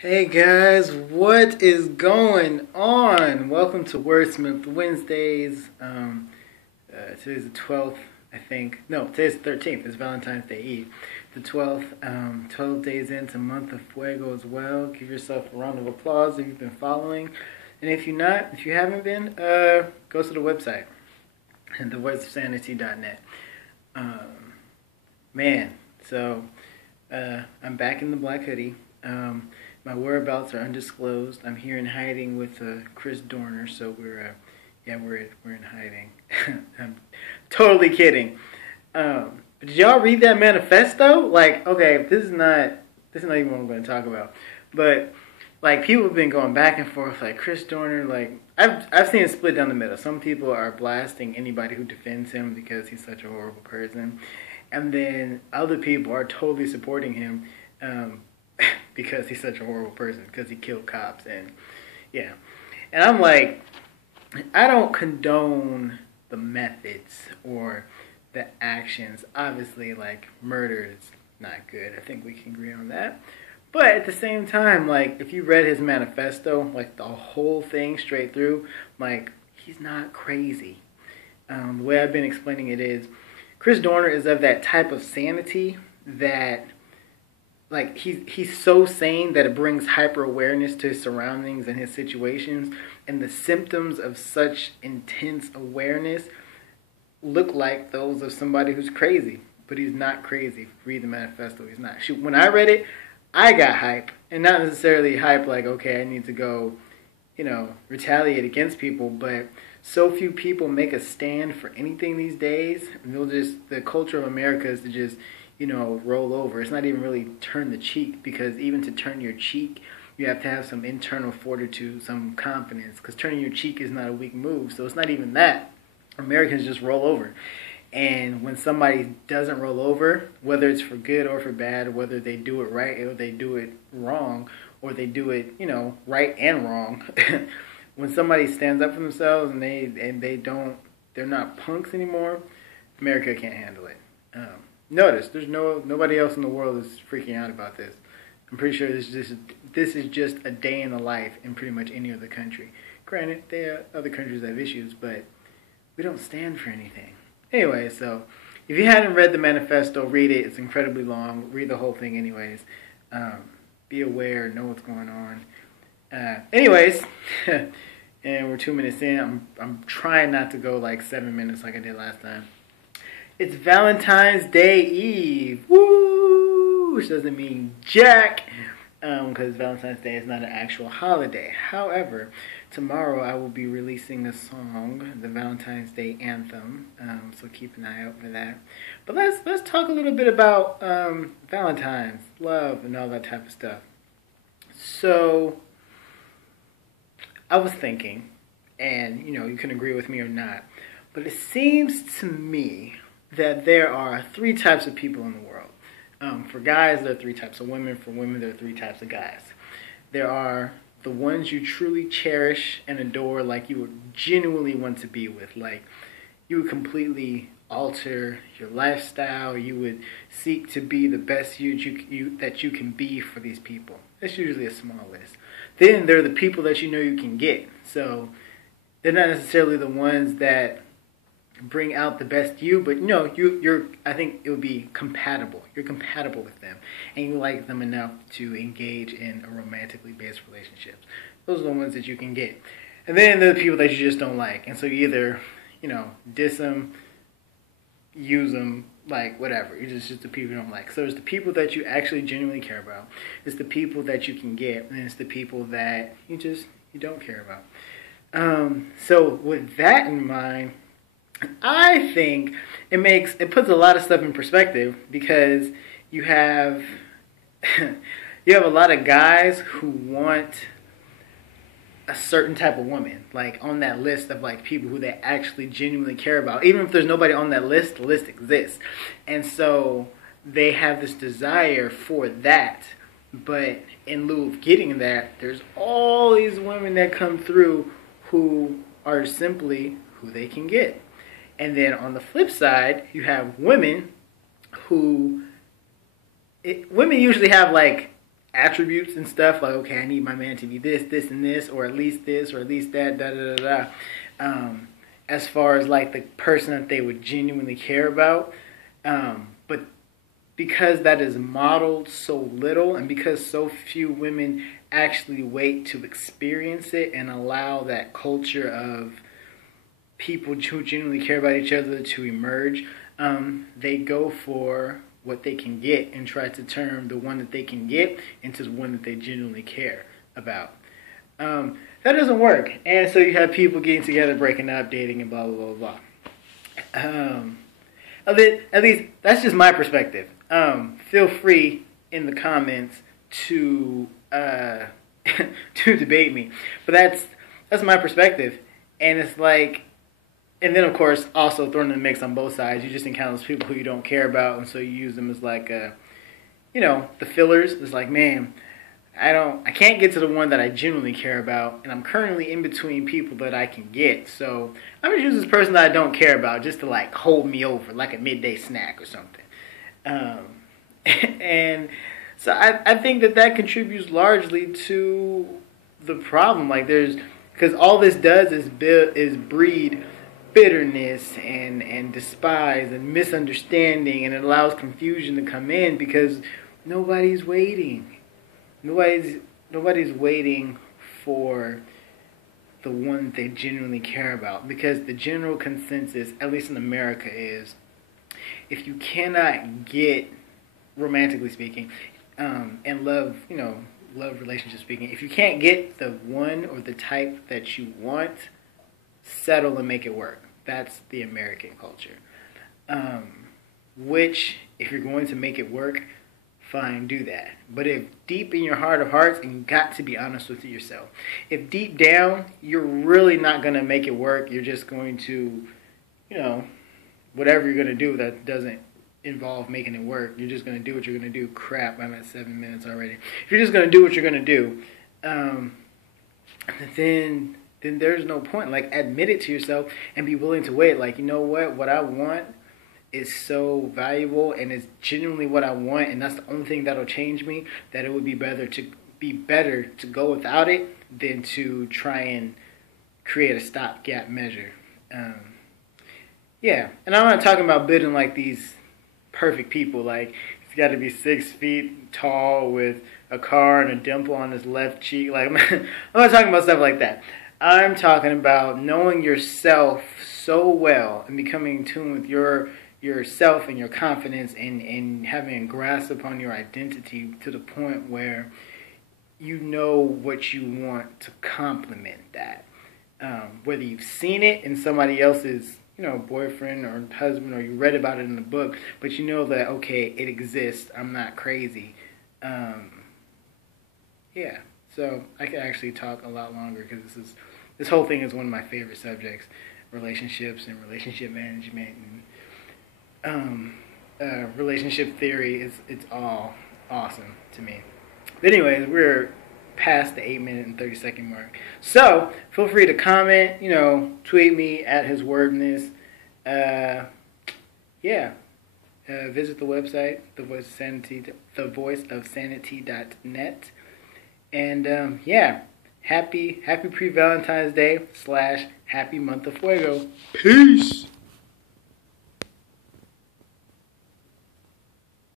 Hey guys, what is going on? Welcome to Wordsmith Wednesdays. Today's the 12th, I think. No, today's the 13th. It's Valentine's Day Eve. The 12th, 12 days into month of Fuego as well. Give yourself a round of applause if you've been following. And if you haven't been, go to the website, thevoiceofsanity.net. Man, so I'm back in the black hoodie. My whereabouts are undisclosed. I'm here in hiding with Chris Dorner, so we're in hiding. I'm totally kidding. Did y'all read that manifesto? Like, okay, this is not even what I'm going to talk about. But like, people have been going back and forth. Like Chris Dorner, like I've seen it split down the middle. Some people are blasting anybody who defends him because he's such a horrible person, and then other people are totally supporting him. Because he's such a horrible person, because he killed cops, and yeah. And I'm like, I don't condone the methods or the actions. Obviously, like, murder is not good. I think we can agree on that. But at the same time, like, if you read his manifesto, like, the whole thing straight through, like, he's not crazy. The way I've been explaining it is, Chris Dorner is of that type of sanity that, like, he's so sane that it brings hyper awareness to his surroundings and his situations, and the symptoms of such intense awareness look like those of somebody who's crazy. But he's not crazy. Read the manifesto, he's not. Shoot, when I read it, I got hype, and not necessarily hype like, okay, I need to go, retaliate against people, but so few people make a stand for anything these days. And the culture of America is to just, roll over. It's not even really turn the cheek, because even to turn your cheek, you have to have some internal fortitude, some confidence, because turning your cheek is not a weak move. So it's not even that. Americans just roll over. And when somebody doesn't roll over, whether it's for good or for bad, whether they do it right or they do it wrong, or they do it, right and wrong, when somebody stands up for themselves and they're not punks anymore, America can't handle it. Notice, there's nobody else in the world is freaking out about this. I'm pretty sure this is just a day in the life in pretty much any other country. Granted, there are other countries that have issues, but we don't stand for anything. Anyway, so if you hadn't read the manifesto, read it. It's incredibly long. Read the whole thing anyways. Be aware, know what's going on. Anyways, and we're 2 minutes in. I'm trying not to go like 7 minutes like I did last time. It's Valentine's Day Eve, woo! Which doesn't mean jack, because Valentine's Day is not an actual holiday. However, tomorrow I will be releasing a song, the Valentine's Day anthem, so keep an eye out for that. But let's talk a little bit about Valentine's, love, and all that type of stuff. So, I was thinking, and you can agree with me or not, but it seems to me that there are three types of people in the world. For guys, there are three types of women. For women, there are three types of guys. There are the ones you truly cherish and adore, like you would genuinely want to be with. Like, you would completely alter your lifestyle. You would seek to be the best you that you can be for these people. That's usually a small list. Then there are the people that you can get. So they're not necessarily the ones that bring out the best you, but you're I think it would be compatible. You're compatible with them, and you like them enough to engage in a romantically based relationship. Those are the ones that you can get. And then there are the people that you just don't like, and so you either diss them, use them, like whatever. You're just the people you don't like. So there's the people that you actually genuinely care about. It's the people that you can get, and it's the people that you don't care about. So with that in mind, I think it puts a lot of stuff in perspective, because you have a lot of guys who want a certain type of woman, like on that list of like people who they actually genuinely care about. Even if there's nobody on that list, the list exists, and so they have this desire for that. But in lieu of getting that, there's all these women that come through who are simply who they can get. And then on the flip side, you have women who... women usually have, like, attributes and stuff, like, okay, I need my man to be this, this, and this, or at least this, or at least that, da da da da. As far as like the person that they would genuinely care about, but because that is modeled so little, and because so few women actually wait to experience it and allow that culture of people who genuinely care about each other to emerge, they go for what they can get and try to turn the one that they can get into the one that they genuinely care about. That doesn't work, and so you have people getting together, breaking up, dating, and blah blah blah blah. At least that's just my perspective. Feel free in the comments to to debate me, but that's my perspective, and it's like, and then of course also throwing in the mix on both sides, you just encounter those people who you don't care about, and so you use them as like the fillers. It's like, man, I can't get to the one that I genuinely care about, and I'm currently in between people that I can get, so I'm gonna use this person that I don't care about just to like hold me over, like a midday snack or something. And so I think that contributes largely to the problem. Like, because all this does is breed bitterness and despise and misunderstanding, and it allows confusion to come in because nobody's waiting. Nobody's waiting for the one they genuinely care about, because the general consensus, at least in America, is if you cannot get, romantically speaking, and love relationship speaking, if you can't get the one or the type that you want, settle and make it work. That's the American culture. Which, if you're going to make it work, fine, do that. But if deep in your heart of hearts, and you got to be honest with yourself, if deep down you're really not going to make it work, you're just going to, whatever you're going to do that doesn't involve making it work, you're just going to do what you're going to do. Crap, I'm at 7 minutes already. If you're just going to do what you're going to do, then there's no point. Like, admit it to yourself and be willing to wait. Like, you know what I want is so valuable, and it's genuinely what I want, and that's the only thing that'll change me, that it would be better to go without it than to try and create a stopgap measure. Yeah, and I'm not talking about building like these perfect people, like he's got to be 6 feet tall with a car and a dimple on his left cheek. Like, I'm not talking about stuff like that. I'm talking about knowing yourself so well and becoming in tune with yourself and your confidence, and having a grasp upon your identity to the point where you know what you want to complement that. Whether you've seen it in somebody else's boyfriend or husband, or you read about it in a book, but you know that, okay, it exists, I'm not crazy. Yeah, so I could actually talk a lot longer, because this whole thing is one of my favorite subjects: relationships and relationship management and relationship theory. It's all awesome to me. But anyways, we're past the 8-minute and 30-second mark. So feel free to comment, tweet me at his Wordsmith. Visit the website, thevoiceofsanity.net. And happy pre-Valentine's Day / happy month of Fuego. Peace.